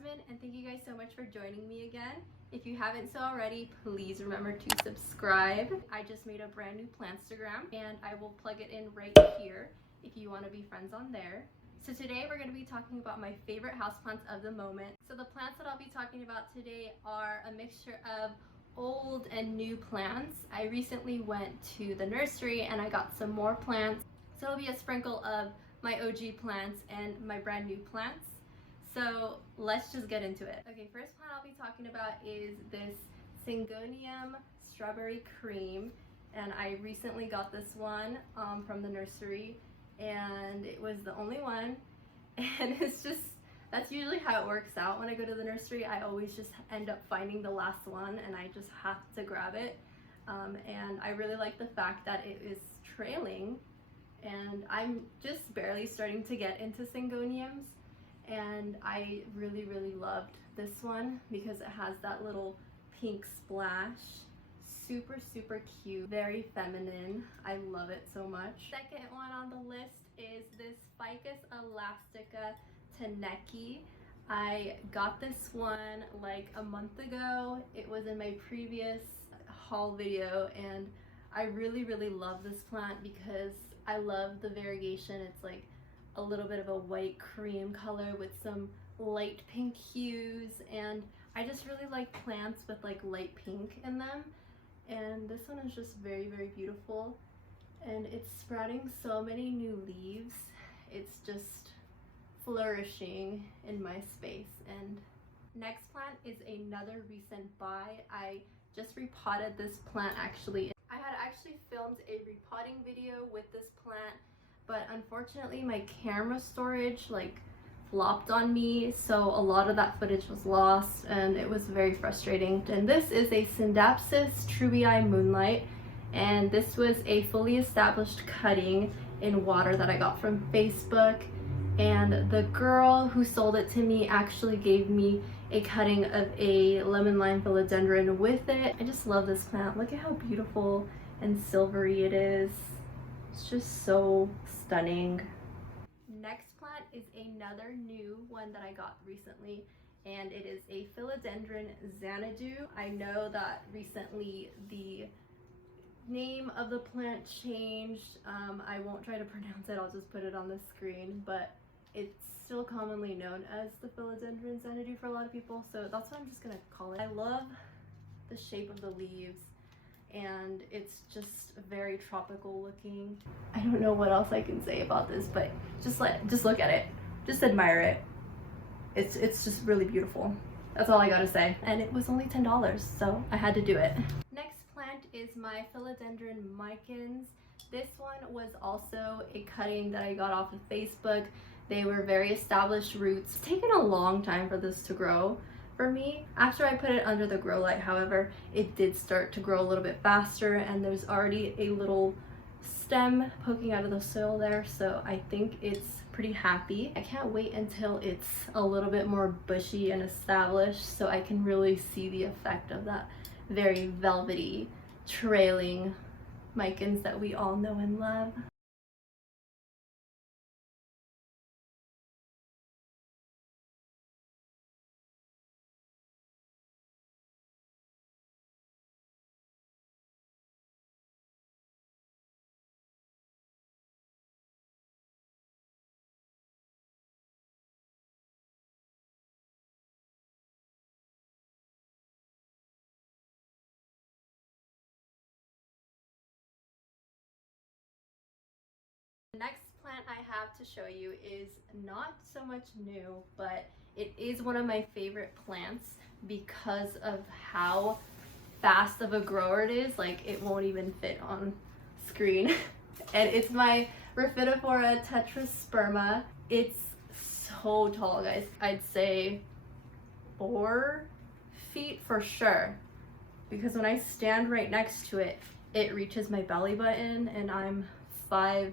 Jasmine, and thank you guys so much for joining me again. If you haven't so already, please remember to subscribe. I just made a brand new Plantstagram and I will plug it in right here if you want to be friends on there. So today we're going to be talking about my favorite houseplants of the moment. So the plants that I'll be talking about today are a mixture of old and new plants. I recently went to the nursery and I got some more plants. So it'll be a sprinkle of my OG plants and my brand new plants. So let's just get into it. Okay, first plant I'll be talking about is this Syngonium strawberry cream, and I recently got this one from the nursery, and it was the only one, and it's just, that's usually how it works out. When I go to the nursery, I always just end up finding the last one and I just have to grab it. And I really like the fact that it is trailing, and I'm just barely starting to get into Syngoniums. And I really loved this one because it has that little pink splash. Super cute, very feminine. I love it so much. Second one on the list is this Ficus Elastica Taneki. I got this one like a month ago. It was in my previous haul video, and I really love this plant because I love the variegation. It's like a little bit of a white cream color with some light pink hues, and I just really like plants with like light pink in them, and this one is just very beautiful, and it's sprouting so many new leaves. It's just flourishing in my space. And next plant is another recent buy. I just repotted this plant actually. I had actually filmed a repotting video with this plant, but unfortunately my camera storage like flopped on me, so a lot of that footage was lost and it was very frustrating. And this is a Syndapsis Trubia Moonlight, and this was a fully established cutting in water that I got from Facebook, and the girl who sold it to me actually gave me a cutting of a lemon lime philodendron with it. I just love this plant. Look at how beautiful and silvery it is. It's just so stunning. Next plant is another new one that I got recently, and it is a Philodendron Xanadu. I know that recently the name of the plant changed. I won't try to pronounce it, I'll just put it on the screen, but it's still commonly known as the Philodendron Xanadu for a lot of people, so that's what I'm just gonna call it. I love the shape of the leaves, and it's just very tropical looking. I don't know what else I can say about this, but just look at it, just admire it. It's just really beautiful. That's all I gotta say. And it was only $10, so I had to do it. Next plant is my Philodendron Micans. This one was also a cutting that I got off of Facebook. They were very established roots. It's taken a long time for this to grow for me. After I put it under the grow light, however, it did start to grow a little bit faster, and there's already a little stem poking out of the soil there, so I think it's pretty happy. I can't wait until it's a little bit more bushy and established so I can really see the effect of that very velvety, trailing Micans that we all know and love. The next plant I have to show you is not so much new, but it is one of my favorite plants because of how fast of a grower it is. Like, it won't even fit on screen. And it's my Riflitiphora Tetrasperma. It's so tall, guys. I'd say 4 feet for sure, because when I stand right next to it, it reaches my belly button, and I'm 5'7.5",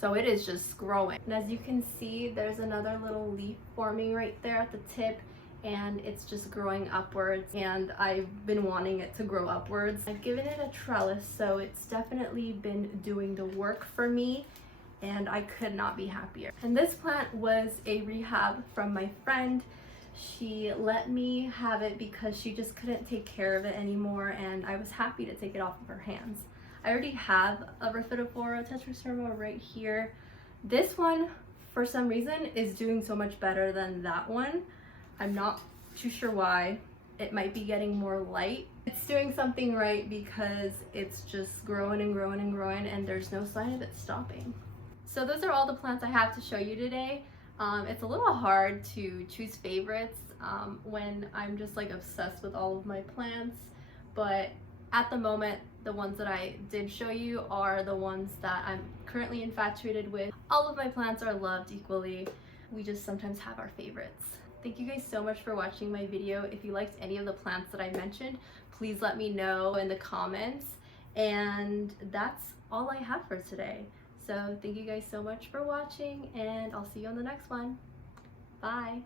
so it is just growing. And as you can see, there's another little leaf forming right there at the tip, and it's just growing upwards, and I've been wanting it to grow upwards. I've given it a trellis, so it's definitely been doing the work for me, and I could not be happier. And this plant was a rehab from my friend. She let me have it because she just couldn't take care of it anymore, and I was happy to take it off of her hands. I already have a Riflitiphora Tetrasperma right here. This one, for some reason, is doing so much better than that one. I'm not too sure why. It might be getting more light. It's doing something right because it's just growing and growing and growing, and there's no sign of it stopping. So those are all the plants I have to show you today. It's a little hard to choose favorites when I'm just like obsessed with all of my plants, but at the moment, the ones that I did show you are the ones that I'm currently infatuated with. All of my plants are loved equally. We just sometimes have our favorites. Thank you guys so much for watching my video. If you liked any of the plants that I mentioned, please let me know in the comments. And that's all I have for today. So thank you guys so much for watching, and I'll see you on the next one. Bye.